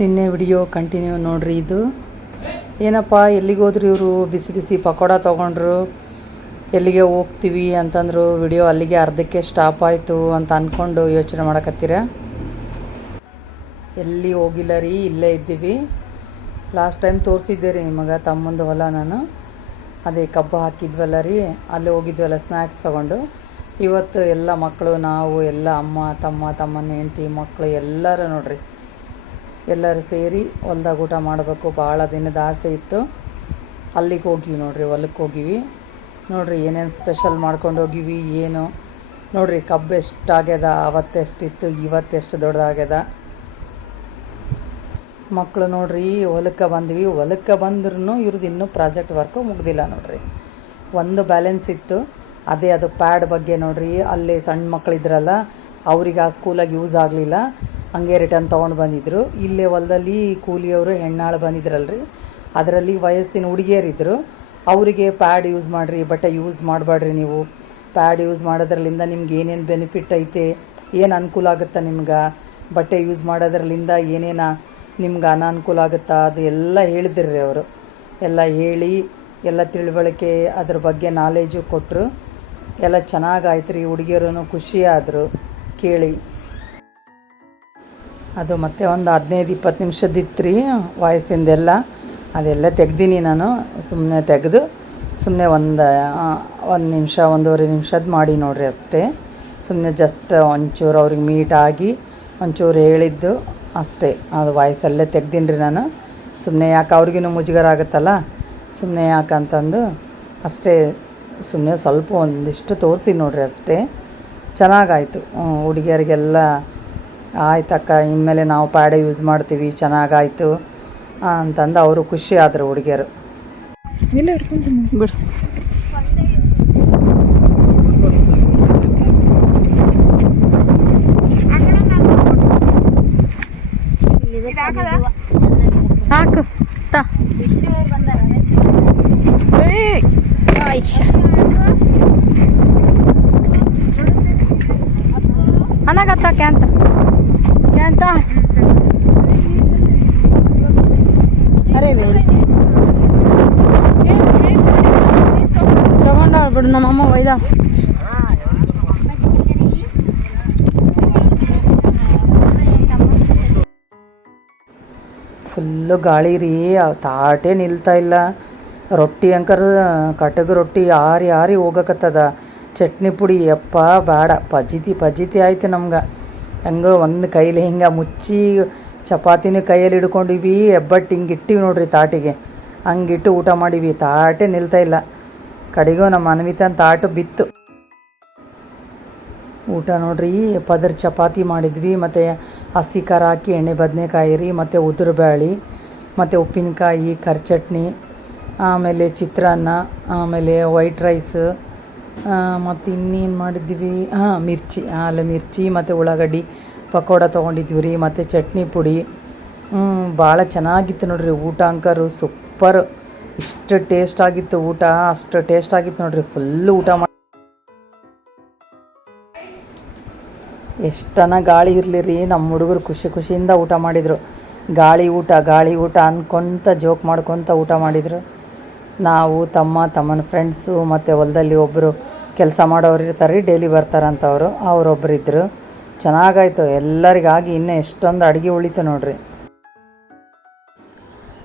ನಿನ್ನೆ video continue ನೋಡ್ರಿ ಇದು. ಏನಪ್ಪ, ಎಲ್ಲಿಗೆ ಹೋದ್ರು ಇವರು? ಬಿಸಿ ಬಿಸಿ ಪಕೋಡ ತೊಗೊಂಡ್ರು. ಎಲ್ಲಿಗೆ ಹೋಗ್ತೀವಿ ಅಂತಂದ್ರು ವಿಡಿಯೋ ಅಲ್ಲಿಗೆ ಅರ್ಧಕ್ಕೆ ಸ್ಟಾಪ್ ಆಯಿತು ಅಂತ ಅಂದ್ಕೊಂಡು ಯೋಚನೆ ಮಾಡಕತ್ತೀರ? ಎಲ್ಲಿ ಹೋಗಿಲ್ಲ ರೀ? ಇಲ್ಲೇ ಇದ್ದೀವಿ. ಲಾಸ್ಟ್ ಟೈಮ್ ತೋರಿಸಿದ್ದೆ ರೀ ನಿಮಗೆ, ತಮ್ಮಂದು ಹೊಲ ನಾನು. ಅದೇ ಕಬ್ಬು ಹಾಕಿದ್ವಲ್ಲ ರೀ, ಅಲ್ಲಿ ಹೋಗಿದ್ವಲ್ಲ ಸ್ನ್ಯಾಕ್ಸ್ ತೊಗೊಂಡು. ಇವತ್ತು ಎಲ್ಲ ಮಕ್ಕಳು, ನಾವು, ಎಲ್ಲ ಅಮ್ಮ, ತಮ್ಮ, ತಮ್ಮನ ಹೆಂಡ್ತಿ ಮಕ್ಕಳು ಎಲ್ಲರೂ ನೋಡ್ರಿ. ಎಲ್ಲರೂ ಸೇರಿ ಹೊಲ್ದಾಗ ಊಟ ಮಾಡಬೇಕು. ಭಾಳ ದಿನದ ಆಸೆ ಇತ್ತು. ಅಲ್ಲಿಗೆ ಹೋಗಿವಿ ನೋಡ್ರಿ ಹೊಲಕ್ಕೆ ಹೋಗಿವಿ. ನೋಡ್ರಿ ಏನೇನು ಸ್ಪೆಷಲ್ ಮಾಡ್ಕೊಂಡು ಹೋಗಿವಿ, ಏನು. ನೋಡ್ರಿ ಕಬ್ಬು ಎಷ್ಟಾಗ್ಯದ ಅವತ್ತೆಷ್ಟಿತ್ತು ಇವತ್ತೆಷ್ಟು ದೊಡ್ಡದಾಗ್ಯದ. ಮಕ್ಕಳು ನೋಡ್ರಿ, ಹೊಲಕ್ಕೆ ಬಂದ್ವಿ. ಹೊಲಕ್ಕೆ ಬಂದ್ರೂ ಇವ್ರದ್ದು ಇನ್ನೂ ಪ್ರಾಜೆಕ್ಟ್ ವರ್ಕು ಮುಗ್ದಿಲ್ಲ ನೋಡ್ರಿ. ಒಂದು ಬ್ಯಾಲೆನ್ಸ್ ಇತ್ತು. ಅದೇ ಅದು ಪ್ಯಾಡ್ ಬಗ್ಗೆ ನೋಡ್ರಿ, ಅಲ್ಲಿ ಸಣ್ಣ ಮಕ್ಕಳಿದ್ರಲ್ಲ ಅವ್ರಿಗೆ ಆ ಸ್ಕೂಲಾಗಿ ಯೂಸ್ ಆಗಲಿಲ್ಲ. ಹಂಗೆ ರಿಟರ್ನ್ ತೊಗೊಂಡು ಬಂದಿದ್ರು. ಇಲ್ಲೇ ಹೊಲದಲ್ಲಿ ಕೂಲಿಯವರು, ಹೆಣ್ಣಾಳು ಬಂದಿದ್ರಲ್ರಿ. ಅದರಲ್ಲಿ ವಯಸ್ಸಿನ ಹುಡುಗಿಯರಿದ್ದರು ಅವರಿಗೆ ಪ್ಯಾಡ್ ಯೂಸ್ ಮಾಡಿರಿ, ಬಟ್ಟೆ ಯೂಸ್ ಮಾಡಬೇಡ್ರಿ ನೀವು. ಪ್ಯಾಡ್ ಯೂಸ್ ಮಾಡೋದ್ರಲ್ಲಿಂದ ನಿಮ್ಗೆ ಏನೇನು ಬೆನಿಫಿಟ್ ಐತೆ, ಏನು ಅನುಕೂಲ ಆಗುತ್ತಾ ನಿಮ್ಗೆ? ಬಟ್ಟೆ ಯೂಸ್ ಮಾಡೋದ್ರಲ್ಲಿಂದ ಏನೇನು ನಿಮ್ಗೆ ಅನಾನುಕೂಲ ಆಗುತ್ತಾ? ಅದು ಎಲ್ಲ ಹೇಳಿದ್ರಿ ಅವರು. ಎಲ್ಲ ಹೇಳಿ, ಎಲ್ಲ ತಿಳುವಳಿಕೆ ಅದ್ರ ಬಗ್ಗೆ ನಾಲೇಜು ಕೊಟ್ಟರು ಎಲ್ಲ ಚೆನ್ನಾಗಾಯ್ತು ರೀ ಹುಡುಗಿಯರು ಖುಷಿ ಆದರು. ಕೇಳಿ. ಅದು ಮತ್ತೆ ಒಂದು ಹದಿನೈದು, ಇಪ್ಪತ್ತು ನಿಮಿಷದಿತ್ತು ರೀ ವಾಯ್ಸಿಂದೆಲ್ಲ. ಅದೆಲ್ಲ ತೆಗ್ದೀನಿ ನಾನು ಸುಮ್ಮನೆ ತೆಗೆದು ಸುಮ್ಮನೆ ಒಂದು ಒಂದು ನಿಮಿಷ, ಒಂದೂವರೆ ನಿಮಿಷದ ಮಾಡಿ ನೋಡಿರಿ ಅಷ್ಟೇ. ಸುಮ್ಮನೆ ಜಸ್ಟ್ ಒಂಚೂರು ಅವ್ರಿಗೆ ಆಗಿ ಒಂಚೂರು ಹೇಳಿದ್ದು ಅಷ್ಟೇ. ಅದು ವಾಯ್ಸಲ್ಲೇ ತೆಗ್ದೀನಿ ರೀ ನಾನು. ಸುಮ್ಮನೆ ಯಾಕೆ ಅವ್ರಿಗೂ ಮುಜುಗರ ಆಗುತ್ತಲ್ಲ? ಸುಮ್ಮನೆ ಯಾಕಂತಂದು ಅಷ್ಟೇ ಸುಮ್ಮನೆ ಸ್ವಲ್ಪ ಒಂದಿಷ್ಟು ತೋರಿಸಿ ನೋಡ್ರಿ ಅಷ್ಟೇ. ಚೆನ್ನಾಗಾಯಿತು ಹುಡುಗಿಯರಿಗೆಲ್ಲ ಆಯ್ತಕ್ಕ ಇನ್ಮೇಲೆ ನಾವು ಪ್ಯಾಡೆ ಯೂಸ್ ಮಾಡ್ತೀವಿ ಚೆನ್ನಾಗಾಯಿತು. ಅಂತಂದು ಅವರು ಖುಷಿ ಆದರು ಹುಡುಗಿಯರು. ಇಲ್ಲ ಹಿಡ್ಕೊಂತೀನಿ ಬಿಡು. ಹಾಕು ತಾ. ಏಯ್. ಕ್ಯಾಂತ ಅರೇ ಬೇರೆ ತಗೊಂಡ ಬಿಡು ನಮ್ಮಮ್ಮ ಒಯ್ದ. ಫುಲ್ಲು ಗಾಳಿ ರೀ ತಾಟೇ ನಿಲ್ತಾ ಇಲ್ಲ. ರೊಟ್ಟಿ ಅಂಕರ್, ಕಟಗ ರೊಟ್ಟಿ ಯಾರು ಯಾರಿ ಹೋಗಕತ್ತದ. ಚಟ್ನಿ ಪುಡಿ, ಯಪ್ಪ ಬೇಡ ಪಜಿತಿ ಪಜಿತಿ ಆಯ್ತು ನಮ್ಗೆ. ಹೆಂಗೋ ಒಂದು ಕೈಲಿ ಹಿಂಗೆ ಮುಚ್ಚಿ ಚಪಾತಿನ ಕೈಯಲ್ಲಿ ಹಿಡ್ಕೊಂಡಿವಿ ಹೆಬ್ಬಟ್ಟು ಹಿಂಗೆ ಇಟ್ಟಿವಿ ನೋಡ್ರಿ ತಾಟಿಗೆ. ಹಂಗಿಟ್ಟು ಊಟ ಮಾಡಿವಿ. ತಾಟೇ ನಿಲ್ತಾ ಇಲ್ಲ. ಕಡೆಗೂ ನಮ್ಮ ಅನ್ವಿತನ ತಾಟು ಬಿತ್ತು. ಊಟ ನೋಡ್ರಿ, ಪದರ್ ಚಪಾತಿ ಮಾಡಿದ್ವಿ. ಮತ್ತು ಹಸಿ ಖಾರ ಹಾಕಿ ಎಣ್ಣೆ ಬದನೆಕಾಯಿ ರೀ, ಮತ್ತು ಉದುರುಬೇಳೆ ಮತ್ತು ಉಪ್ಪಿನಕಾಯಿ ಚಟ್ನಿ ಆಮೇಲೆ ಚಿತ್ರಾನ್ನ, ಆಮೇಲೆ ವೈಟ್ ರೈಸ್ ಮತ್ತು ಇನ್ನೇನು ಮಾಡಿದ್ವಿ? ಹಾಂ ಮಿರ್ಚಿ ಆಲೆ ಮಿರ್ಚಿ, ಮತ್ತು ಉಳ್ಳಾಗಡ್ಡಿ ಪಕೋಡ ತೊಗೊಂಡಿದ್ವಿ ರೀ ಮತ್ತು ಚಟ್ನಿ ಪುಡಿ. ಭಾಳ ಚೆನ್ನಾಗಿತ್ತು ನೋಡ್ರಿ ಊಟ ಅಂಕರು ಸೂಪರ್. ಇಷ್ಟು ಟೇಸ್ಟ್ ಆಗಿತ್ತು ಊಟ, ಅಷ್ಟು ಟೇಸ್ಟ್ ಆಗಿತ್ತು ನೋಡ್ರಿ ಫುಲ್ ಊಟ ಮಾಡಿ ಎಷ್ಟನ ಗಾಳಿ ಇರಲಿ ರೀ ನಮ್ಮ ಹುಡುಗರು ಖುಷಿ ಖುಷಿಯಿಂದ ಊಟ ಮಾಡಿದರು. ಗಾಳಿ ಊಟ ಗಾಳಿ ಊಟ ಅನ್ಕೊಂತ ಜೋಕ್ ಮಾಡ್ಕೊತ ಊಟ ಮಾಡಿದರು. ನಾವು, ತಮ್ಮ, ತಮ್ಮನ ಫ್ರೆಂಡ್ಸು ಮತ್ತು ಹೊಲದಲ್ಲಿ ಒಬ್ಬರು ಕೆಲಸ ಮಾಡೋರು ಇರ್ತಾರೆ ರೀ ಡೈಲಿ ಬರ್ತಾರಂಥವ್ರು ಅವರೊಬ್ಬರು ಇದ್ದರು ಚೆನ್ನಾಗಾಯ್ತು. ಎಲ್ಲರಿಗಾಗಿ ಇನ್ನೂ ಎಷ್ಟೊಂದು ಅಡುಗೆ ಉಳಿತು ನೋಡ್ರಿ.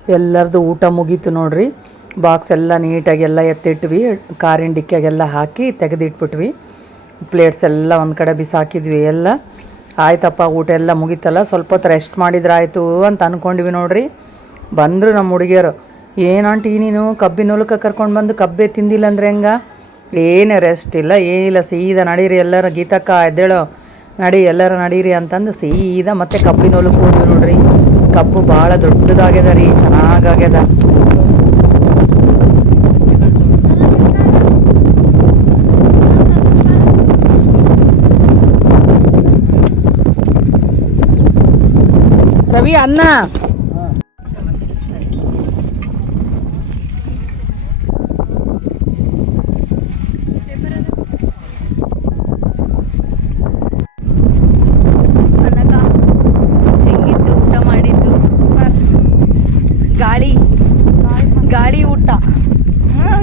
ಎಲ್ಲರದು ಊಟ ಮುಗೀತು ನೋಡ್ರಿ. ಬಾಕ್ಸ್ ಎಲ್ಲ ನೀಟಾಗಿ ಎಲ್ಲ ಎತ್ತಿಟ್ವಿ. ಕಾರಿನ ಡಿಕ್ಕಿಯಾಗೆಲ್ಲ ಹಾಕಿ ತೆಗೆದಿಟ್ಬಿಟ್ವಿ. ಪ್ಲೇಟ್ಸ್ ಎಲ್ಲ ಒಂದು ಕಡೆ ಬಿಸಾಕಿದ್ವಿ ಎಲ್ಲ. ಆಯ್ತಪ್ಪ, ಊಟ ಎಲ್ಲ ಮುಗೀತಲ್ಲ. ಸ್ವಲ್ಪ ಹೊತ್ತು ರೆಸ್ಟ್ ಮಾಡಿದ್ರೆ ಆಯಿತು ಅಂತ ಅಂದ್ಕೊಂಡ್ವಿ ನೋಡ್ರಿ. ಬಂದರು ನಮ್ಮ ಹುಡುಗಿಯರು. ಏನಂಟಿ ನೀನು? ಕಬ್ಬಿನ ಹೊಲಕ್ಕೆ ಕರ್ಕೊಂಡು ಬಂದು ಕಬ್ಬೆ ತಿಂದಿಲ್ಲ ಅಂದ್ರೆ ಹೆಂಗ? ಏನು ರೆಸ್ಟ್ ಇಲ್ಲ, ಏನಿಲ್ಲ, ಸೀದಾ ನಡೀರಿ ಎಲ್ಲರೂ ಗೀತಕ್ಕ ಎದ್ದೇಳೋ. ನಡಿ, ಎಲ್ಲರೂ ನಡೀರಿ ಅಂತಂದು ಸೀದಾ ಮತ್ತೆ ಕಬ್ಬಿನ ಹೊಲಕ್ಕೆ ಹೋದ್ವಿ ನೋಡ್ರಿ. ಕಬ್ಬು ಭಾಳ ದೊಡ್ಡದಾಗ್ಯದ ರೀ, ಚೆನ್ನಾಗಾಗ್ಯದ. ರವಿ ಅನ್ನ ಅನ್ನಕ ಹೆಂಗಿತ್ತು ಊಟ ಮಾಡಿದ್ದು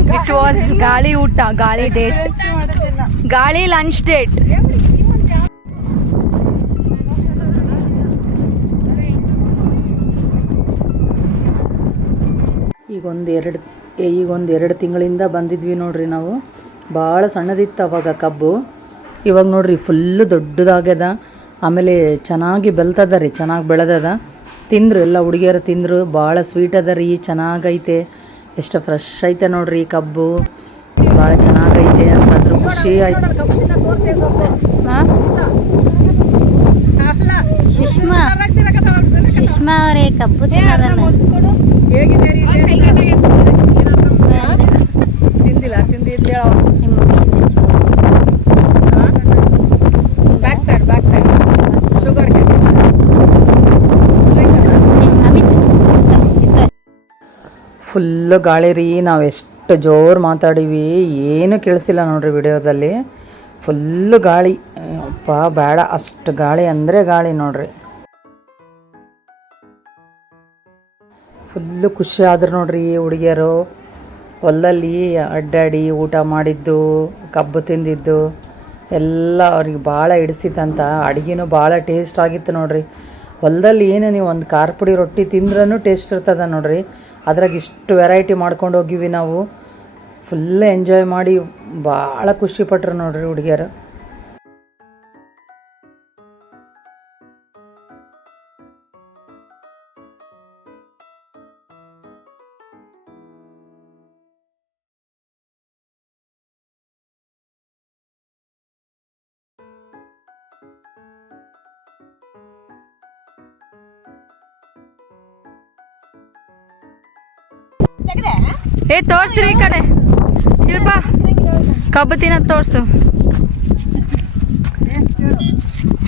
ಡಿನ್ನರ್ಸ್ ಗಾಳಿ ಊಟ ಗಾಳಿ ಡೇಟ್ ಗಾಳಿ ಲಂಚ್ ಡೇಟ್ ಈಗ ಒಂದು ಎರಡು ಈಗ ಒಂದು ಎರಡು ತಿಂಗಳಿಂದ ಬಂದಿದ್ವಿ ನೋಡ್ರಿ ನಾವು. ಭಾಳ ಸಣ್ಣದಿತ್ತು ಅವಾಗ ಕಬ್ಬು. ಇವಾಗ ನೋಡ್ರಿ ಫುಲ್ಲು ದೊಡ್ಡದಾಗ್ಯದ. ಆಮೇಲೆ ಚೆನ್ನಾಗಿ ಬೆಲ್ತದ ರೀ ಚೆನ್ನಾಗಿ ಬೆಳೆದದ. ತಿಂದರು ಎಲ್ಲ ಹುಡುಗಿಯರು ತಿಂದರು. ಭಾಳ ಸ್ವೀಟ್ ಅದ ರೀ ಚೆನ್ನಾಗೈತೆ. ಎಷ್ಟು ಫ್ರೆಶ್ ಐತೆ ನೋಡ್ರಿ ಕಬ್ಬು. ಭಾಳ ಚೆನ್ನಾಗೈತೆ ಅಂತಂದ್ರು ಖುಷಿ ಆಯ್ತು. ಸುಷ್ಮಾ ಸುಷ್ಮಾ ಅವರೇ ಕಬ್ಬು ತಿನ್ನೋದಲ್ಲ ತಿಂದಿಲ್ಲ. ತಿಂದಿದ್ದೇಳ ನಿಮ್ಮ back side back side sugar ಇತ್ತು. ಫುಲ್ಲು ಗಾಳಿ ರೀ ನಾವು ಎಷ್ಟು ಜೋರು ಮಾತಾಡೀವಿ. ಏನು ಕೇಳಿಸಿಲ್ಲ ನೋಡ್ರಿ ವಿಡಿಯೋದಲ್ಲಿ. ಫುಲ್ಲು ಗಾಳಿ. ಅಪ್ಪ, ಬೇಡ. ಅಷ್ಟು ಗಾಳಿ ಅಂದರೆ ಗಾಳಿ ನೋಡ್ರಿ. ಫುಲ್ಲು ಖುಷಿ ಆದ್ರು ನೋಡ್ರಿ ಹುಡುಗಿಯರು. ಹೊಲದಲ್ಲಿ ಅಡ್ಡಾಡಿ ಊಟ ಮಾಡಿದ್ದು, ಕಬ್ಬು ತಿಂದಿದ್ದು, ಎಲ್ಲ ಅವ್ರಿಗೆ ಭಾಳ ಹಿಡಿಸಿತ್ತಂತ ಅಡುಗೆನೂ ಭಾಳ ಟೇಸ್ಟ್ ಆಗಿತ್ತು ನೋಡ್ರಿ. ಹೊಲದಲ್ಲಿ ಏನು ನೀವು ಒಂದು ಖಾರ ಪುಡಿ ರೊಟ್ಟಿ ತಿಂದ್ರೂ ಟೇಸ್ಟ್ ಇರ್ತದ ನೋಡ್ರಿ. ಅದ್ರಾಗ ಇಷ್ಟು ವೆರೈಟಿ ಮಾಡ್ಕೊಂಡು ಹೋಗಿವಿ ನಾವು. ಫುಲ್ ಎಂಜಾಯ್ ಮಾಡಿ ಭಾಳ ಖುಷಿ ಪಟ್ರು ನೋಡ್ರಿ ಹುಡುಗಿಯರು. ಏ ತೋರ್ಸ್ರಿ ಈ ಕಡೆ. ಶಿಲ್ಪ ಕಬ್ಬು ತಿನ್ನ ತೋರ್ಸು.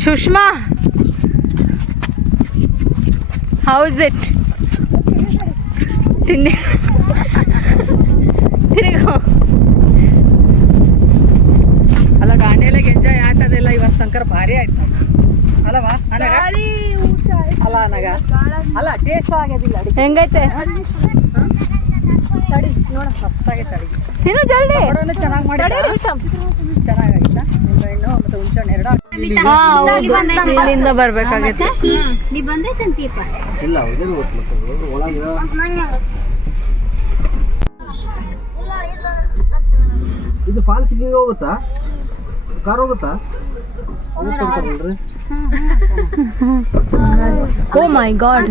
ಸುಷ್ಮಾ. ಹೌಸ್ ಇಟ್ ತಿಂಡಿ ತಿರುಗೋ. ಅಲ್ಲ ದಾಂಡೇಲಿಗೆ ಎಂಜಾಯ್ ಆಟದೆಲ್ಲ ಇವತ್ತು ತನಕ ಭಾರಿ ಆಯ್ತು ಅಲ್ಲವಾ ಅಲ್ಲ ಅನಗ? ಅಲ್ಲ ಟೇಸ್ಟ್ ಆಗೋದಿಲ್ಲ. ಹೆಂಗೈತೆ? ತಡಿ ನೋಡ ಮಸ್ತಾಗೈತೆ ತಡಿ. ತಿನ್ನು ಜಲ್ದಿ. ನೋಡೋಣ ಚೆನ್ನಾಗಿ ಮಾಡಿ. ನಿಂಬೆಹಣ್ಣು ಮತ್ತು ಎರಡು. ಇಲ್ಲಿಂದ ಬರ್ಬೇಕಾಗೈತೆ ನೀ ಬಂದೈತಂತೀಪ ಇಲ್ಲ ಇದೇನು ಗೊತ್ತು ಒಳಗೆ ಇದು ಫಾಲ್ಸ್ ಹಿಂಗೆ ಹೋಗುತ್ತಾ? ಕಾರ್ ಹೋಗುತ್ತಾ? ಓ ಮೈ ಗಾಡ್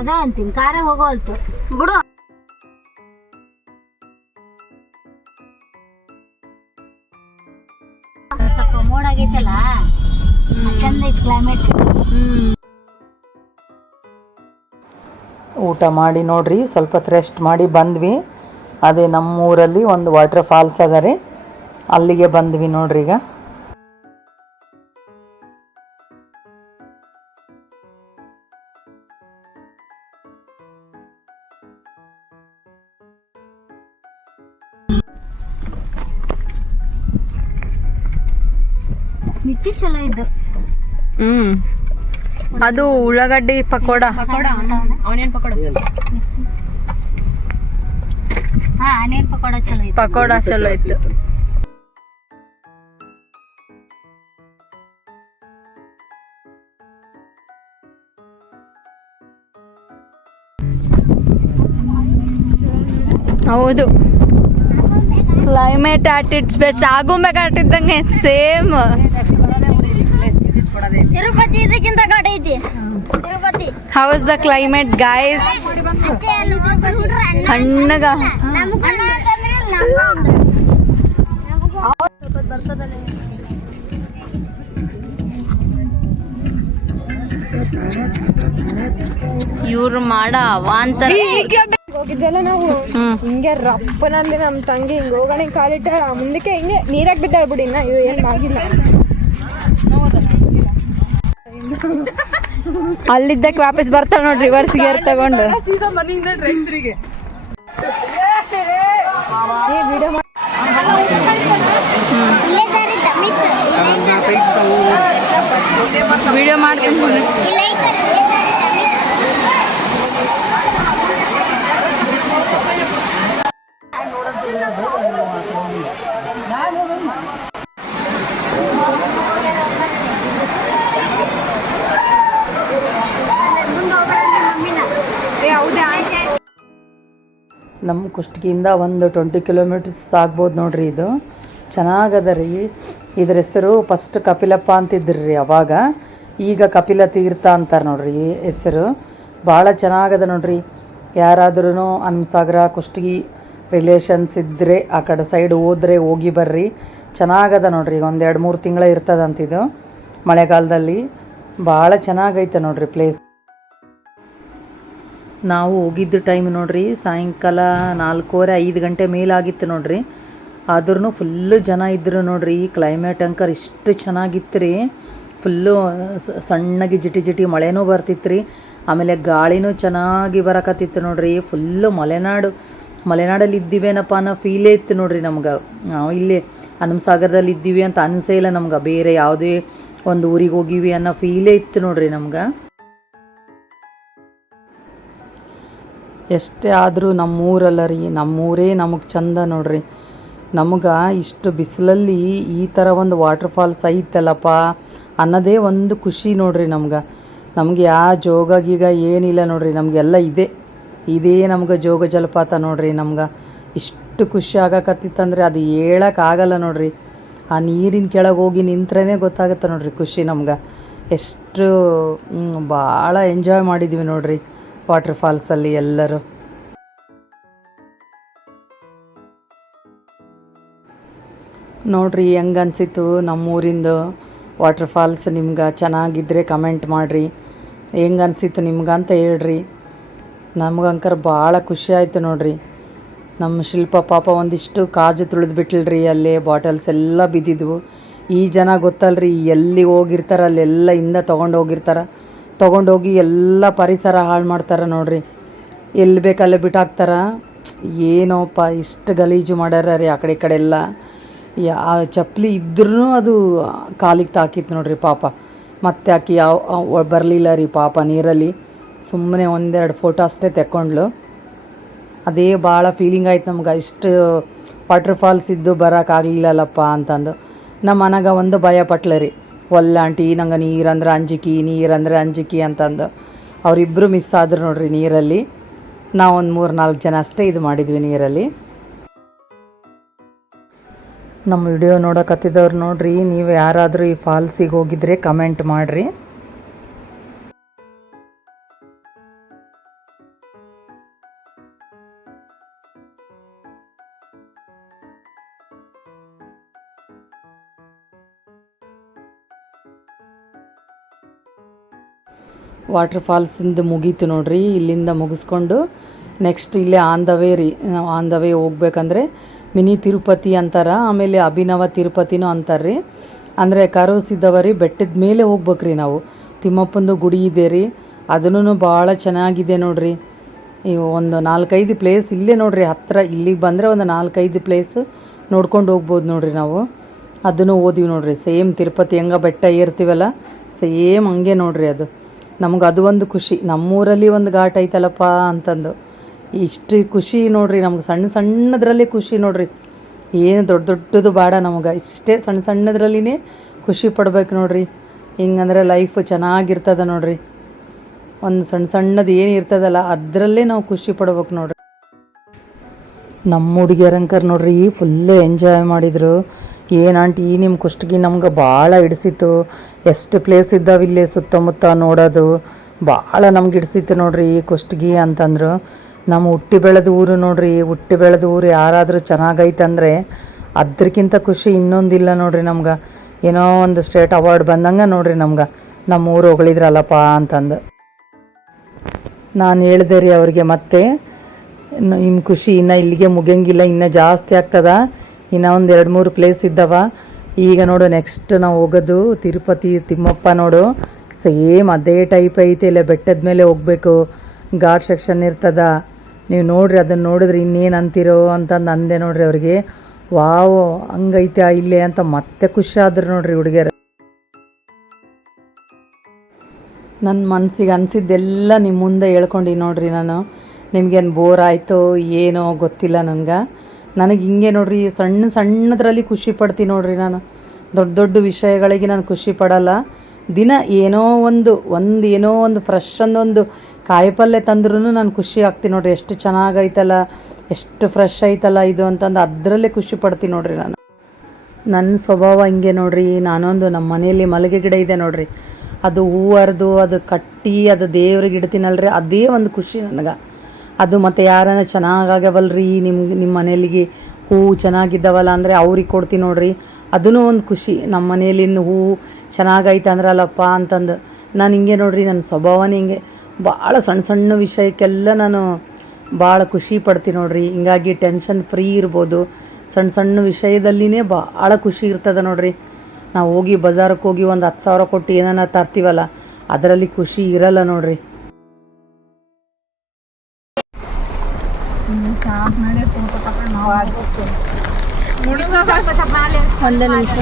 ಅದ ಅಂತೀನಿ ಕಾರ ಹೋಗೋಲ್ತು ಬಿಡು. ಕ್ಲೈಮೇಟ್ ಊಟ ಮಾಡಿ ನೋಡ್ರಿ ಸ್ವಲ್ಪ ಹೊತ್ತು ರೆಸ್ಟ್ ಮಾಡಿ ಬಂದ್ವಿ. ಅದೇ ನಮ್ಮ ಊರಲ್ಲಿ ಒಂದು ವಾಟರ್ ಫಾಲ್ಸ್ ಅದ ರೀ. ಅಲ್ಲಿಗೆ ಬಂದ್ವಿ ನೋಡ್ರಿ ಈಗ. ನಿಚ್ಚಿ ಚಲೋ ಇದ್ದು. ಹ್ಮ್. ಅದು ಉಳ್ಳಾಗಡ್ಡಿ ಪಕೋಡ. ಹಾ ಆನಿಯನ್ ಪಕೋಡ ಚಲೋ ಇತ್ತು ಪಕೋಡ ಚಲೋ ಇತ್ತು ಹೌದು. Climate at it's best Agumbe ಆಟಿದ್ದಂಗೆ same Tirupati ಇದಕ್ಕಿಂತ ಗಾಡಿ ಐತಿ Tirupati. How's the climate guys ತಣ್ಣಗ ಇವ್ರು ಮಾಡ ವಾಂತರ ಹೋಗಿದ್ದೆಲ್ಲ ನಾವು ಹಿಂಗೆ ರಪ್ಪನಲ್ಲಿ ನಮ್ಮ ತಂಗಿ ಹಿಂಗೆ ಹೋಗೋಣ ಕಾಲಿಟ್ಟ ಮುಂದಕ್ಕೆ ಹಿಂಗೆ ನೀರಾಗ ಬಿದ್ದಾಳ್ಬಿಡಿ ಇನ್ನ. ಇವ್ ಏನ್ ಆಗಿಲ್ಲ ಅಲ್ಲಿದ್ದಕ್ಕೆ ವಾಪಸ್ ಬರ್ತಾಳೆ ನೋಡ್ರಿ ರಿವರ್ಸ್ ಗೇರ್ ತಗೊಂಡು. ವಿಡಿಯೋ ಮಾಡ್ತೀನಿ. ನಮ್ಮ ಕುಷ್ಟಗಿಯಿಂದ ಒಂದು ಟ್ವೆಂಟಿ ಕಿಲೋಮೀಟರ್ಸ್ ಆಗ್ಬೋದು ನೋಡ್ರಿ ಇದು. ಚೆನ್ನಾಗದ ರೀ. ಇದ್ರ ಹೆಸರು ಫಸ್ಟ್ ಕಪಿಲಪ್ಪ ಅಂತಿದ್ರಿ ರೀ ಅವಾಗ. ಈಗ ಕಪಿಲ ತೀರ್ಥ ಅಂತಾರೆ ನೋಡ್ರಿ ಹೆಸರು. ಭಾಳ ಚೆನ್ನಾಗದ ನೋಡ್ರಿ. ಯಾರಾದ್ರೂ ಅನುಸಾಗರ ಕುಷ್ಟಗಿ ರಿಲೇಷನ್ಸ್ ಇದ್ದರೆ ಆ ಕಡೆ ಸೈಡ್ ಹೋದ್ರೆ ಹೋಗಿ ಬರ್ರಿ. ಚೆನ್ನಾಗದ ನೋಡ್ರಿ. ಒಂದು ಎರಡು ಮೂರು ತಿಂಗಳ ಇರ್ತದಂತಿದು ಮಳೆಗಾಲದಲ್ಲಿ. ಭಾಳ ಚೆನ್ನಾಗೈತೆ ನೋಡ್ರಿ ಪ್ಲೇಸ್ ನಾವು ಹೋಗಿದ್ದ ಟೈಮ್ ನೋಡ್ರಿ, ಸಾಯಂಕಾಲ ನಾಲ್ಕೂವರೆ, ಐದು ಗಂಟೆ ಮೇಲಾಗಿತ್ತು ನೋಡ್ರಿ. ಆದ್ರೂ ಫುಲ್ಲು ಜನ ಇದ್ರು ನೋಡ್ರಿ ಕ್ಲೈಮೇಟ್ ಅಂಕರ್ ಇಷ್ಟು ಚೆನ್ನಾಗಿತ್ತು ರೀ ಫುಲ್ಲು ಸಣ್ಣಗೆ ಜಿಟಿ ಜಿಟಿ ಮಳೆನೂ ಬರ್ತಿತ್ತು ರೀ ಆಮೇಲೆ ಗಾಳಿನೂ ಚೆನ್ನಾಗಿ ಬರಕತ್ತಿತ್ತು ನೋಡ್ರಿ ಫುಲ್ಲು ಮಲೆನಾಡು, ಮಲೆನಾಡಲ್ಲಿ ಇದ್ದೀವೇನಪ್ಪ ಅನ್ನೋ ಫೀಲೇ ಇತ್ತು ನೋಡ್ರಿ ನಮ್ಗೆ. ನಾವು ಇಲ್ಲಿ ಹನುಮಸಾಗರದಲ್ಲಿ ಇದ್ದೀವಿ ಅಂತ ಅನಿಸೇ ಇಲ್ಲ ನಮ್ಗೆ, ಬೇರೆ ಯಾವುದೇ ಒಂದು ಊರಿಗೆ ಹೋಗಿವಿ ಅನ್ನೋ ಫೀಲೇ ಇತ್ತು ನೋಡ್ರಿ ನಮ್ಗೆ. ಎಷ್ಟೇ ಆದರೂ ನಮ್ಮೂರಲ್ಲ ರೀ, ನಮ್ಮೂರೇ ನಮಗೆ ಚಂದ ನೋಡ್ರಿ. ನಮಗೆ ಇಷ್ಟು ಬಿಸಿಲಲ್ಲಿ ಈ ಥರ ಒಂದು ವಾಟರ್ ಫಾಲ್ಸ್ ಐತಲ್ಲಪ್ಪ ಅನ್ನೋದೇ ಒಂದು ಖುಷಿ ನೋಡ್ರಿ ನಮ್ಗೆ. ನಮ್ಗೆ ಯಾವ ಜೋಗ ಗೀಗ ಏನಿಲ್ಲ ನೋಡ್ರಿ, ನಮಗೆಲ್ಲ ಇದೆ. ಇದೇ ನಮ್ಗೆ ಜೋಗ ಜಲಪಾತ ನೋಡ್ರಿ ನಮ್ಗೆ. ಇಷ್ಟು ಖುಷಿ ಆಗಕತ್ತಿತ್ತಂದ್ರೆ ಅದು ಆಗಲ್ಲ ನೋಡ್ರಿ. ಆ ನೀರಿನ ಕೆಳಗೆ ಹೋಗಿ ನಿಂತ್ರೇ ಗೊತ್ತಾಗುತ್ತೆ ನೋಡ್ರಿ ಖುಷಿ ನಮ್ಗೆ. ಎಷ್ಟು ಭಾಳ ಎಂಜಾಯ್ ಮಾಡಿದ್ವಿ ನೋಡ್ರಿ. ವಾಟರ್ ಫಾಲ್ಸಲ್ಲಿ ಎಲ್ಲರೂ. ನೋಡ್ರಿ, ಹೆಂಗೆ ಅನ್ಸಿತ್ತು ನಮ್ಮೂರಿಂದು ವಾಟರ್ ಫಾಲ್ಸ್ ನಿಮ್ಗೆ ಚೆನ್ನಾಗಿದ್ದರೆ ಕಮೆಂಟ್ ಮಾಡಿರಿ. ಹೆಂಗೆ ಅನ್ಸಿತ್ತು ನಿಮ್ಗೆ ಅಂತ ಹೇಳ್ರಿ. ನಮ್ಗಂಕರ ಭಾಳ ಖುಷಿ ಆಯಿತು ನೋಡ್ರಿ. ನಮ್ಮ ಶಿಲ್ಪ ಪಾಪ ಒಂದಿಷ್ಟು ಕಾಜು ತುಳಿದು ಬಿಟ್ಲರಿ, ಅಲ್ಲಿ ಬಾಟಲ್ಸ್ ಎಲ್ಲ ಬಿದ್ದಿದ್ವು. ಈ ಜನ ಗೊತ್ತಲ್ರಿ, ಎಲ್ಲಿ ಹೋಗಿರ್ತಾರೆ, ಅಲ್ಲೆಲ್ಲ ಇಂದ ತೊಗೊಂಡು ಹೋಗಿರ್ತಾರ. ತೊಗೊಂಡೋಗಿ ಎಲ್ಲ ಪರಿಸರ ಹಾಳು ಮಾಡ್ತಾರೆ ನೋಡ್ರಿ. ಎಲ್ಲಿ ಬೇಕಲ್ಲೇ ಬಿಟ್ಟಾಕ್ತಾರ. ಏನೋಪ್ಪ, ಇಷ್ಟು ಗಲೀಜು ಮಾಡ್ಯಾರ ರೀ ಆ ಕಡೆ ಕಡೆ ಎಲ್ಲ. ಯಾ ಚಪ್ಪಲಿ ಇದ್ರೂ ಅದು ಕಾಲಿಗೆ ತಾಕಿತ್ತು ನೋಡ್ರಿ ಪಾಪ. ಮತ್ತೆ ಆಕಿ ಯಾವ ಬರಲಿಲ್ಲ ರೀ ಪಾಪ ನೀರಲ್ಲಿ. ಸುಮ್ಮನೆ ಒಂದೆರಡು ಫೋಟೋ ಅಷ್ಟೇ ತೆಕ್ಕೊಂಡ್ಲು. ಅದೇ ಭಾಳ ಫೀಲಿಂಗ್ ಆಯ್ತು ನಮ್ಗೆ. ಇಷ್ಟು ವಾಟರ್ ಫಾಲ್ಸ್ ಇದ್ದು ಬರೋಕ್ಕಾಗಲಿಲ್ಲಲ್ಲಪ್ಪ ಅಂತಂದು. ನಮ್ಮ ಮನೆಗೆ ಒಂದು ಭಯ ಪಟ್ಲ ರೀ. ಒಲ್ಲ ಆಂಟಿ ನಂಗೆ ನೀರಂದ್ರೆ ಅಂಜಿಕಿ ನೀರಂದ್ರೆ ಅಂಜಿಕಿ ಅಂತಂದು. ಅವರಿಬ್ಬರು ಮಿಸ್ ಆದ್ರು ನೋಡ್ರಿ ನೀರಲ್ಲಿ. ನಾವೊಂದು ಮೂರು ನಾಲ್ಕು ಜನ ಅಷ್ಟೇ ಇದು ಮಾಡಿದ್ವಿ ನೀರಲ್ಲಿ. ನಮ್ಮ ವಿಡಿಯೋ ನೋಡಕತ್ತಿದವ್ರು ನೋಡ್ರಿ, ನೀವು ಯಾರಾದರೂ ಈ ಫಾಲ್ಸಿಗೆ ಹೋಗಿದ್ರೆ ಕಮೆಂಟ್ ಮಾಡಿರಿ. ವಾಟರ್ ಫಾಲ್ಸಿಂದ ಮುಗೀತು ನೋಡ್ರಿ, ಇಲ್ಲಿಂದ ಮುಗಿಸ್ಕೊಂಡು ನೆಕ್ಸ್ಟ್ ಇಲ್ಲೇ ಆನ್ ದ ವೇ ರೀ, ನಾವು ಆನ್ ದ ವೇ ಹೋಗ್ಬೇಕಂದ್ರೆ ಮಿನಿ ತಿರುಪತಿ ಅಂತಾರ, ಆಮೇಲೆ ಅಭಿನವ ತಿರುಪತಿನೂ ಅಂತಾರೆ ರೀ. ಅಂದರೆ ಕರೋಸಿದ್ದವರಿ ಬೆಟ್ಟದ ಮೇಲೆ ಹೋಗ್ಬೇಕ್ರಿ ನಾವು. ತಿಮ್ಮಪ್ಪಂದು ಗುಡಿ ಇದೆ ರೀ, ಅದನ್ನು ಭಾಳ ಚೆನ್ನಾಗಿದೆ ನೋಡ್ರಿ. ಒಂದು ನಾಲ್ಕೈದು ಪ್ಲೇಸ್ ಇಲ್ಲೇ ನೋಡ್ರಿ ಹತ್ತಿರ ಇಲ್ಲಿಗೆ ಬಂದರೆ ಒಂದು ನಾಲ್ಕೈದು ಪ್ಲೇಸ್ ನೋಡ್ಕೊಂಡು ಹೋಗ್ಬೋದು ನೋಡ್ರಿ ನಾವು. ಅದನ್ನು ಓದಿವಿ ನೋಡ್ರಿ ಸೇಮ್ ತಿರುಪತಿ ಹೆಂಗ ಬೆಟ್ಟ ಏರ್ತೀವಲ್ಲ ಸೇಮ್ ಹಂಗೆ ನೋಡ್ರಿ ಅದು. ನಮ್ಗೆ ಅದು ಒಂದು ಖುಷಿ. ನಮ್ಮೂರಲ್ಲಿ ಒಂದು ಘಾಟ್ ಐತಲ್ಲಪ್ಪ ಅಂತಂದು. ಇಷ್ಟು ಖುಷಿ ನೋಡ್ರಿ ನಮ್ಗೆ ಸಣ್ಣ ಸಣ್ಣದ್ರಲ್ಲಿ ಖುಷಿ ನೋಡ್ರಿ. ಏನು ದೊಡ್ಡ ದೊಡ್ಡದು ಬೇಡ ನಮಗೆ. ಇಷ್ಟೇ ಸಣ್ಣ ಸಣ್ಣದ್ರಲ್ಲಿನೇ ಖುಷಿ ಪಡ್ಬೇಕು ನೋಡ್ರಿ. ಹಿಂಗಂದ್ರೆ ಲೈಫ್ ಚೆನ್ನಾಗಿರ್ತದ ನೋಡ್ರಿ. ಒಂದು ಸಣ್ಣ ಸಣ್ಣದು ಏನು ಇರ್ತದಲ್ಲ ಅದರಲ್ಲೇ ನಾವು ಖುಷಿ ಪಡ್ಬೇಕು ನೋಡ್ರಿ. ನಮ್ಮ ಹುಡುಗಿಯರಂಕರ್ ನೋಡ್ರಿ ಫುಲ್ಲು ಎಂಜಾಯ್ ಮಾಡಿದರು. ಏನು ಆಂಟಿ ನಿಮ್ಮ ಕುಷ್ಟಗಿ ನಮ್ಗೆ ಭಾಳ ಹಿಡಿಸಿತ್ತು. ಎಷ್ಟು ಪ್ಲೇಸ್ ಇದ್ದಾವೆ ಇಲ್ಲಿ ಸುತ್ತಮುತ್ತ ನೋಡೋದು. ಭಾಳ ನಮ್ಗೆ ಹಿಡಿಸಿತ್ತು ನೋಡ್ರಿ ಈ ಕುಷ್ಟಗಿ ಅಂತಂದ್ರು. ನಮ್ಮ ಹುಟ್ಟಿ ಬೆಳೆದ ಊರು ನೋಡ್ರಿ, ಹುಟ್ಟಿ ಬೆಳೆದ ಊರು ಯಾರಾದರೂ ಚೆನ್ನಾಗೈತಂದ್ರೆ ಅದಕ್ಕಿಂತ ಖುಷಿ ಇನ್ನೊಂದಿಲ್ಲ ನೋಡ್ರಿ ನಮ್ಗೆ. ಏನೋ ಒಂದು ಸ್ಟೇಟ್ ಅವಾರ್ಡ್ ಬಂದಂಗೆ ನೋಡ್ರಿ ನಮ್ಗೆ. ನಮ್ಮ ಊರು ಹೊಗಳಿದ್ರಲ್ಲಪ್ಪ ಅಂತಂದು. ನಾನು ಹೇಳಿದೆ ರೀ ಅವ್ರಿಗೆ ಮತ್ತೆ ನಿಮ್ಮ ಖುಷಿ ಇನ್ನೂ ಇಲ್ಲಿಗೆ ಮುಗಿಯಂಗಿಲ್ಲ, ಇನ್ನೂ ಜಾಸ್ತಿ ಆಗ್ತದ. ಇನ್ನು ಒಂದು ಎರಡು ಮೂರು ಪ್ಲೇಸ್ ಇದ್ದಾವ. ಈಗ ನೋಡು ನೆಕ್ಸ್ಟ್ ನಾವು ಹೋಗೋದು ತಿರುಪತಿ, ತಿಮ್ಮಪ್ಪ ನೋಡು. ಸೇಮ್ ಅದೇ ಟೈಪ್ ಐತೆ ಇಲ್ಲ, ಬೆಟ್ಟದ ಮೇಲೆ ಹೋಗಬೇಕು. ಘಾಟ್ ಸೆಕ್ಷನ್ ಇರ್ತದ. ನೀವು ನೋಡ್ರಿ ಅದನ್ನು ನೋಡಿದ್ರೆ ಇನ್ನೇನು ಅಂತೀರೋ ಅಂತಂದು ನಂದೆ ನೋಡ್ರಿ ಅವ್ರಿಗೆ. ವಾವ್, ಹಂಗೈತೆ ಇಲ್ಲೇ ಅಂತ ಮತ್ತೆ ಖುಷಿ ಆದ್ರು ನೋಡ್ರಿ ಹುಡುಗಿಯರು. ನನ್ನ ಮನಸ್ಸಿಗೆ ಅನಿಸಿದ್ದೆಲ್ಲ ನಿಮ್ಮ ಮುಂದೆ ಹೇಳ್ಕೊಂಡು ನೋಡ್ರಿ ನಾನು. ನಿಮ್ಗೇನು ಬೋರ್ ಆಯಿತು, ಏನೋ ಗೊತ್ತಿಲ್ಲ ನನಗೆ ನನಗೆ ಹಿಂಗೆ ನೋಡ್ರಿ, ಸಣ್ಣ ಸಣ್ಣದ್ರಲ್ಲಿ ಖುಷಿ ಪಡ್ತೀನಿ ನೋಡ್ರಿ ನಾನು. ದೊಡ್ಡ ದೊಡ್ಡ ವಿಷಯಗಳಿಗೆ ನಾನು ಖುಷಿ ಪಡಲ್ಲ. ದಿನ ಏನೋ ಒಂದು ಒಂದು ಏನೋ ಒಂದು ಫ್ರೆಶ್ ಅಂದೊಂದು ಕಾಯಿಪಲ್ಲೆ ತಂದ್ರೂ ನಾನು ಖುಷಿ ಆಗ್ತೀನಿ ನೋಡ್ರಿ. ಎಷ್ಟು ಚೆನ್ನಾಗೈತಲ್ಲ ಎಷ್ಟು ಫ್ರೆಶ್ ಐತಲ್ಲ ಇದು ಅಂತಂದು ಅದರಲ್ಲೇ ಖುಷಿ ಪಡ್ತೀನಿ ನೋಡ್ರಿ ನಾನು. ನನ್ನ ಸ್ವಭಾವ ಹಿಂಗೆ ನೋಡ್ರಿ, ನಾನೊಂದು ನಮ್ಮ ಮನೆಯಲ್ಲಿ ಮಲ್ಲಿಗೆ ಗಿಡ ಇದೆ ನೋಡ್ರಿ. ಅದು ಹೂವರೆದು ಅದು ಕಟ್ಟಿ, ಅದು ದೇವ್ರಿಗೆ ಇಡ್ತೀನಲ್ರಿ, ಅದೇ ಒಂದು ಖುಷಿ ನನಗೆ. ಅದು ಮತ್ತು ಯಾರನ್ನ ಚೆನ್ನಾಗಾಗ್ಯವಲ್ರಿ? ನಿಮ್ಗೆ ನಿಮ್ಮ ಮನೇಲಿಗೆ ಹೂವು ಚೆನ್ನಾಗಿದ್ದಾವಲ್ಲ ಅಂದರೆ ಅವ್ರಿಗೆ ಕೊಡ್ತೀನಿ ನೋಡ್ರಿ. ಅದೂ ಒಂದು ಖುಷಿ. ನಮ್ಮ ಮನೇಲಿ ಇನ್ನು ಹೂವು ಚೆನ್ನಾಗೈತೆ ಅಂದ್ರಲ್ಲಪ್ಪ ಅಂತಂದು. ನಾನು ಹಿಂಗೆ ನೋಡ್ರಿ ನನ್ನ ಸ್ವಭಾವನೇ ಹಿಂಗೆ. ಭಾಳ ಸಣ್ಣ ಸಣ್ಣ ವಿಷಯಕ್ಕೆಲ್ಲ ನಾನು ಭಾಳ ಖುಷಿ ಪಡ್ತೀನಿ ನೋಡ್ರಿ. ಹಿಂಗಾಗಿ ಟೆನ್ಷನ್ ಫ್ರೀ ಇರ್ಬೋದು. ಸಣ್ಣ ಸಣ್ಣ ವಿಷಯದಲ್ಲಿನೇ ಭಾಳ ಖುಷಿ ಇರ್ತದೆ ನೋಡ್ರಿ. ನಾವು ಹೋಗಿ ಬಜಾರಕ್ಕೆ ಹೋಗಿ ಒಂದು ಹತ್ತು ಸಾವಿರ ಕೊಟ್ಟು ಏನಾರ ತರ್ತೀವಲ್ಲ, ಅದರಲ್ಲಿ ಖುಷಿ ಇರಲ್ಲ ನೋಡ್ರಿ. ಒಂದೇ ನಿಮಿಷ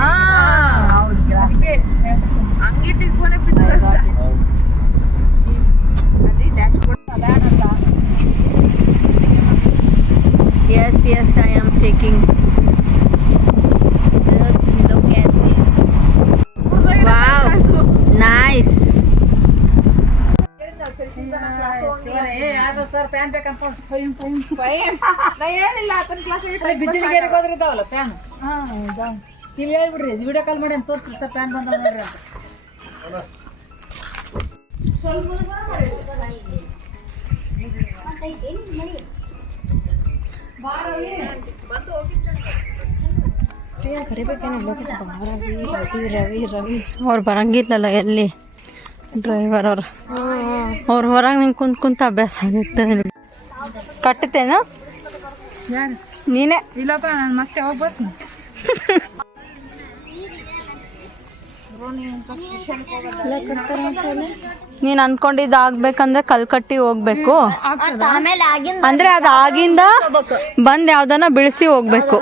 ah ah graphic Ankit is ಕೋನೆ ಬಿಡತಾ ಇದೆ ಅದೆ ಡ್ಯಾಶ್‌ಬೋರ್ಡ್ ಅದೇ ಅಂತ yes yes I am taking just look at this nice ಏ ಆ ಸರ್ ಫ್ಯಾನ್ ಬೇಕಂತ ಫೈನ್ ಅತನ ಕ್ಲಾಸ್ ಏ ತಲಿ ಬಿಜಲಿ ಗೆರಿ ಹೋಗಿರತಾವು ಇಲ್ಲಿ ಹೇಳ್ಬಿಡ್ರಿ ವಿಡಿಯೋ ಕಾಲ್ ಮಾಡಿ ಅಂತ ತೋರಿಸ್ರಿ ಸರ್ ಪ್ಯಾನ್ ಬಂದ ನೋಡ್ರಿ ಅಂತ. ಅವ್ರು ಬರಂಗಿಲ್ಲಲ್ಲ ಎಲ್ಲಿ? ಡ್ರೈವರ್ ಅವ್ರು. ಅವ್ರು ಹೊರಗೆ ನಿಂಗೆ ಕುಂತ್ ಕುಂತ ಅಭ್ಯಾಸ ಆಗಿತ್ತು. ಕಟ್ಟತೇನು ನೀನೇ? ಇಲ್ಲಪ್ಪ ನಾನು ಮತ್ತೆ ಹೋಗ್ಬರ್ತೀನಿ. ನೀನ್ ಅನ್ಕೊಂಡಿದ್ ಆಗ್ಬೇಕಂದ್ರೆ ಕಲ್ಕಟ್ಟಿ ಹೋಗ್ಬೇಕು. ಆಮೇಲೆ ಆಗಿಂದ ಅಂದ್ರೆ ಅದ ಆಗಿಂದ ಬಂದ್ ಯಾವ್ದನ ಬಿಡಿಸಿ ಹೋಗ್ಬೇಕು.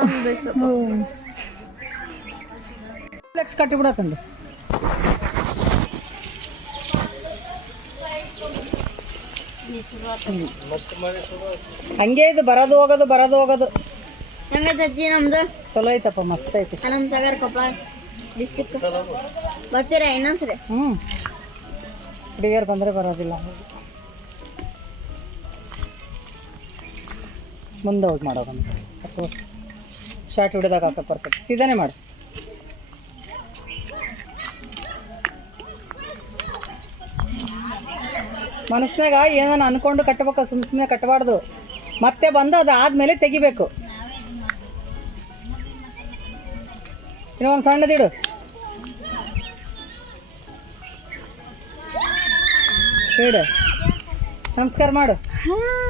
ಹಂಗೆ ಇದು ಬರೋದು ಹೋಗೋದು ಬರೋದು ಹೋಗೋದು. ಹೆಂಗೈತಿ ನಮ್ದು? ಚಲೋ ಐತಪ್ಪ ಮಸ್ತ್ ಐತಿ. ಡಿಸ್ಟಿಕ್ ಬರ್ತೀರಾ ಇನ್ನೊಂದ್ಸರಿ? ಹ್ಞೂ ಹುಡುಗಿಯರು ಬಂದರೆ ಬರೋದಿಲ್ಲ. ಮುಂದೆ ಹೋಗಿ ಮಾಡೋದಂತ ಅಫ್ಕೋರ್ಸ್ ಶಾರ್ಟ್ ಹಿಡಿದಾಗ ಹಾಕಕ್ಕೆ ಬರ್ತದೆ. ಸೀದಾನೆ ಮಾಡಿ. ಮನಸ್ನಾಗ ಏನಾನ ಅನ್ಕೊಂಡು ಕಟ್ಟಬೇಕು ಸುಮ್ ಸುಮ್ಮನೆ ಕಟ್ಟಬಾರ್ದು. ಮತ್ತೆ ಬಂದು ಅದು ಆದ್ಮೇಲೆ ತೆಗಿಬೇಕು. ಇನ್ನೊಂದು ಸಣ್ಣದಿಡು. ಹೇಳು. ನಮಸ್ಕಾರ ಮಾಡು.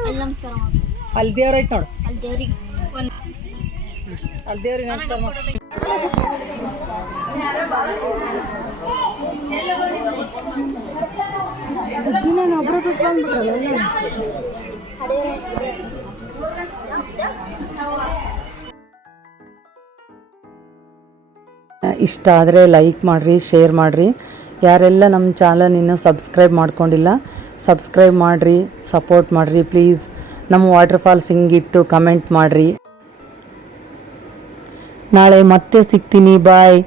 ಅಲ್ಲಿ ನಮಸ್ಕಾರ ಮಾಡಿ ಅಲ್ಲಿ ದೇವ್ರ ಐತ್ ನೋಡು ಅಲ್ಲಿ ದೇವ್ರಿಗೆ ಅಲ್ಲಿ ದೇವ್ರಿಗೆ ನಮಸ್ಕಾರ ಮಾಡು ಇಷ್ಟ ಆದರೆ ಲೈಕ್ ಮಾಡಿರಿ ಶೇರ್ ಮಾಡಿರಿ. ಯಾರೆಲ್ಲ ನಮ್ಮ ಚಾನಲ್ ಇನ್ನೂ ಸಬ್ಸ್ಕ್ರೈಬ್ ಮಾಡ್ಕೊಂಡಿಲ್ಲ, ಸಬ್ಸ್ಕ್ರೈಬ್ ಮಾಡಿರಿ, ಸಪೋರ್ಟ್ ಮಾಡಿರಿ ಪ್ಲೀಸ್ ನಮ್ಮ ವಾಟರ್ ಫಾಲ್ಸ್ ಹಿಂಗಿತ್ತು ಕಮೆಂಟ್ ಮಾಡಿರಿ. ನಾಳೆ ಮತ್ತೆ ಸಿಗ್ತೀನಿ ಬಾಯ್